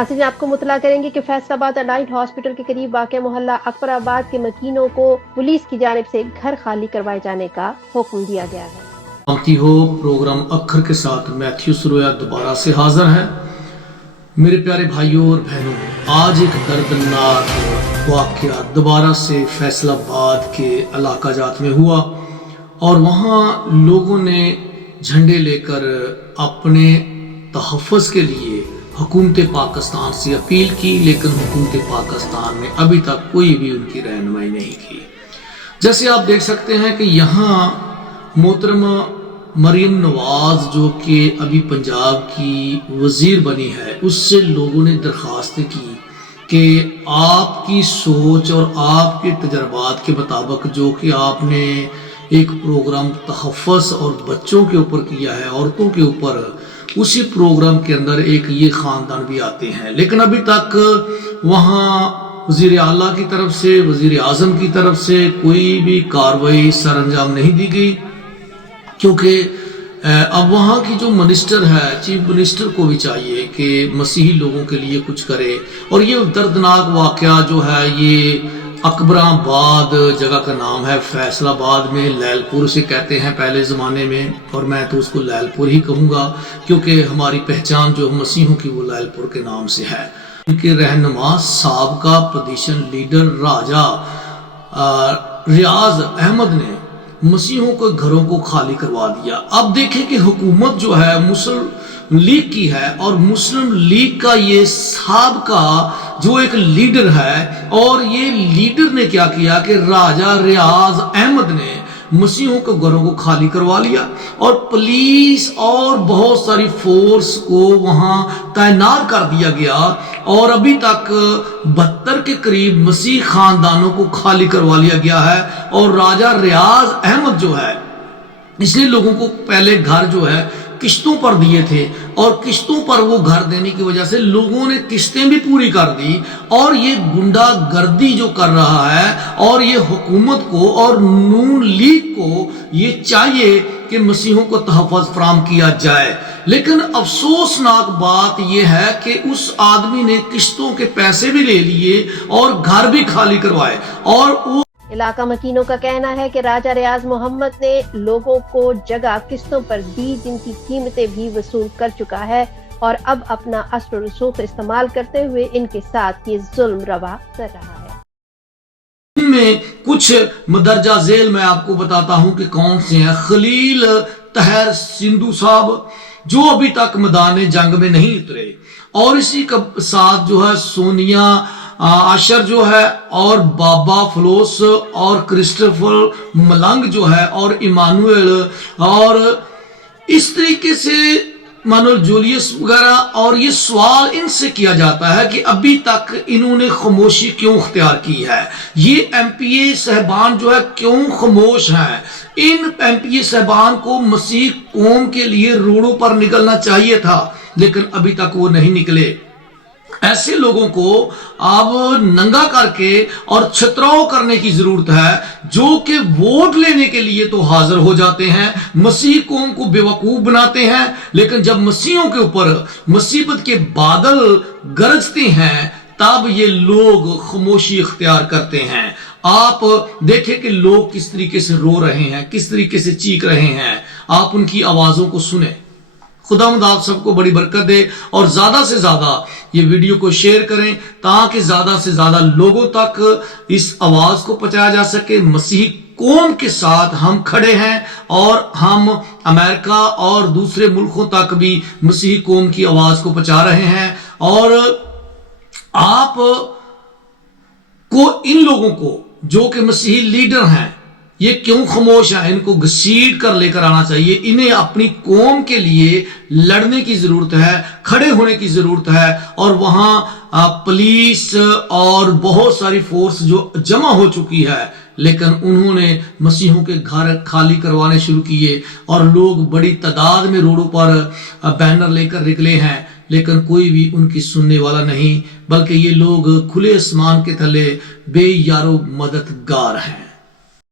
नाज़रीन, आपको मुतला करेंगे कि फैसलाबाद अलाइड हॉस्पिटल के करीब वाक़या मोहल्ला अकबराबाद के मकीनों को पुलिस की जानिब से घर खाली करवाए जाने का हुक्म दिया गया है। हो प्रोग्राम अखर के साथ मैथ्यू सुरोया दोबारा से हाजिर है। मेरे प्यारे भाइयों और बहनों, आज एक दर्दनाक वाक़या दोबारा से फैसलाबाद के इलाका जात में हुआ और वहाँ लोगों ने झंडे लेकर अपने तहफ़्फ़ुज़ के लिए हुकूमत पाकिस्तान से अपील की, लेकिन हुकूमत पाकिस्तान ने अभी तक कोई भी उनकी रहनुमाई नहीं की। जैसे आप देख सकते हैं कि यहाँ मोहतरमा मरीम नवाज जो कि अभी पंजाब की वज़ीर बनी है, उससे लोगों ने दरख्वास्त की कि आपकी सोच और आपके तजर्बात के मुताबिक जो कि आपने एक प्रोग्राम तहफ़्फ़ुज़ और बच्चों के ऊपर किया है, औरतों के ऊपर, उसी प्रोग्राम के अंदर एक ये ख़ानदान भी आते हैं, लेकिन अभी तक वहाँ वज़ीर आला की तरफ से, वज़ीर आज़म की तरफ से कोई भी कार्रवाई सर अंजाम नहीं दी गई। क्योंकि अब वहाँ की जो मिनिस्टर है, चीफ मिनिस्टर को भी चाहिए कि मसीही लोगों के लिए कुछ करे। और ये दर्दनाक वाक़या जो है, ये अकबराबाद जगह का नाम है, फैसलाबाद में लैलपुर से कहते हैं पहले ज़माने में, और मैं तो उसको लैलपुर ही कहूँगा क्योंकि हमारी पहचान जो मसीहों की वो लैलपुर के नाम से है। इनके रहनुमा साबका पोजीशन लीडर राजा रियाज अहमद ने मसीहों के घरों को खाली करवा दिया। अब देखें कि हुकूमत जो है मुस्लिम लीग की है, और मुस्लिम लीग का ये साबका जो एक लीडर है, और ये लीडर ने क्या किया कि राजा रियाज अहमद ने मसीहों के घरों को खाली करवा लिया और पुलिस और बहुत सारी फोर्स को वहां तैनात कर दिया गया, और अभी तक 72 के करीब मसीह खानदानों को खाली करवा लिया गया है। और राजा रियाज अहमद जो है, इसलिए लोगों को पहले घर जो है किश्तों पर दिए थे, और किश्तों पर वो घर देने की वजह से लोगों ने किश्तें भी पूरी कर दी, और ये गुंडागर्दी जो कर रहा है, और ये हुकूमत को और नून लीग को ये चाहिए कि मसीहों को तहफ़्फ़ुज़ फराहम किया जाए। लेकिन अफसोसनाक बात यह है कि उस आदमी ने किश्तों के पैसे भी ले लिए और घर भी खाली करवाए। और वो इलाका मकीनों का कहना है कि राजा रियाज मोहम्मद ने लोगों को जगह किस्तों पर दी, जिनकी कीमतें भी वसूल कर चुका है, और अब अपना अस्र और रसूख इस्तेमाल करते हुए इनके साथ ये जुल्म रवा कर रहा है। इनमें कुछ मदरजा झेल मैं आपको बताता हूं कि कौन से हैं। खलील तहर सिंधु साहब जो अभी तक मैदान जंग में नहीं उतरे, और इसी के साथ जो है सोनिया आशर जो है, और बाबा फलोस और क्रिस्टोफर मलंग जो है, और इमानुएल, और इस तरीके से मानुअल जूलियस वगैरह। और ये सवाल इनसे किया जाता है कि अभी तक इन्होंने खामोशी क्यों इख्तियार की है, ये एमपीए साहबान जो है क्यों खामोश हैं। इन एमपीए साहबान को मसीह कौम के लिए रोडों पर निकलना चाहिए था, लेकिन अभी तक वो नहीं निकले। ऐसे लोगों को अब नंगा करके और छतराव करने की जरूरत है, जो कि वोट लेने के लिए तो हाजिर हो जाते हैं, मसीह कौम को बेवकूफ बनाते हैं, लेकिन जब मसीहों के ऊपर मुसीबत के बादल गरजते हैं तब ये लोग खामोशी इख्तियार करते हैं। आप देखें कि लोग किस तरीके से रो रहे हैं, किस तरीके से चीख रहे हैं, आप उनकी आवाजों को सुने। खुदावंद आप सबको बड़ी बरकत दे, और ज्यादा से ज्यादा ये वीडियो को शेयर करें ताकि ज्यादा से ज्यादा लोगों तक इस आवाज को पहुंचाया जा सके। मसीही कौम के साथ हम खड़े हैं, और हम अमेरिका और दूसरे मुल्कों तक भी मसीही कौम की आवाज को पहुंचा रहे हैं। और आप को इन लोगों को जो कि मसीही लीडर हैं, ये क्यों खामोश है, इनको घसीट कर लेकर आना चाहिए। इन्हें अपनी कौम के लिए लड़ने की जरूरत है, खड़े होने की जरूरत है। और वहां पुलिस और बहुत सारी फोर्स जो जमा हो चुकी है, लेकिन उन्होंने मसीहों के घर खाली करवाने शुरू किए, और लोग बड़ी तादाद में रोडों पर बैनर लेकर निकले हैं, लेकिन कोई भी उनकी सुनने वाला नहीं, बल्कि ये लोग खुले आसमान के तले बेयारो मददगार हैं।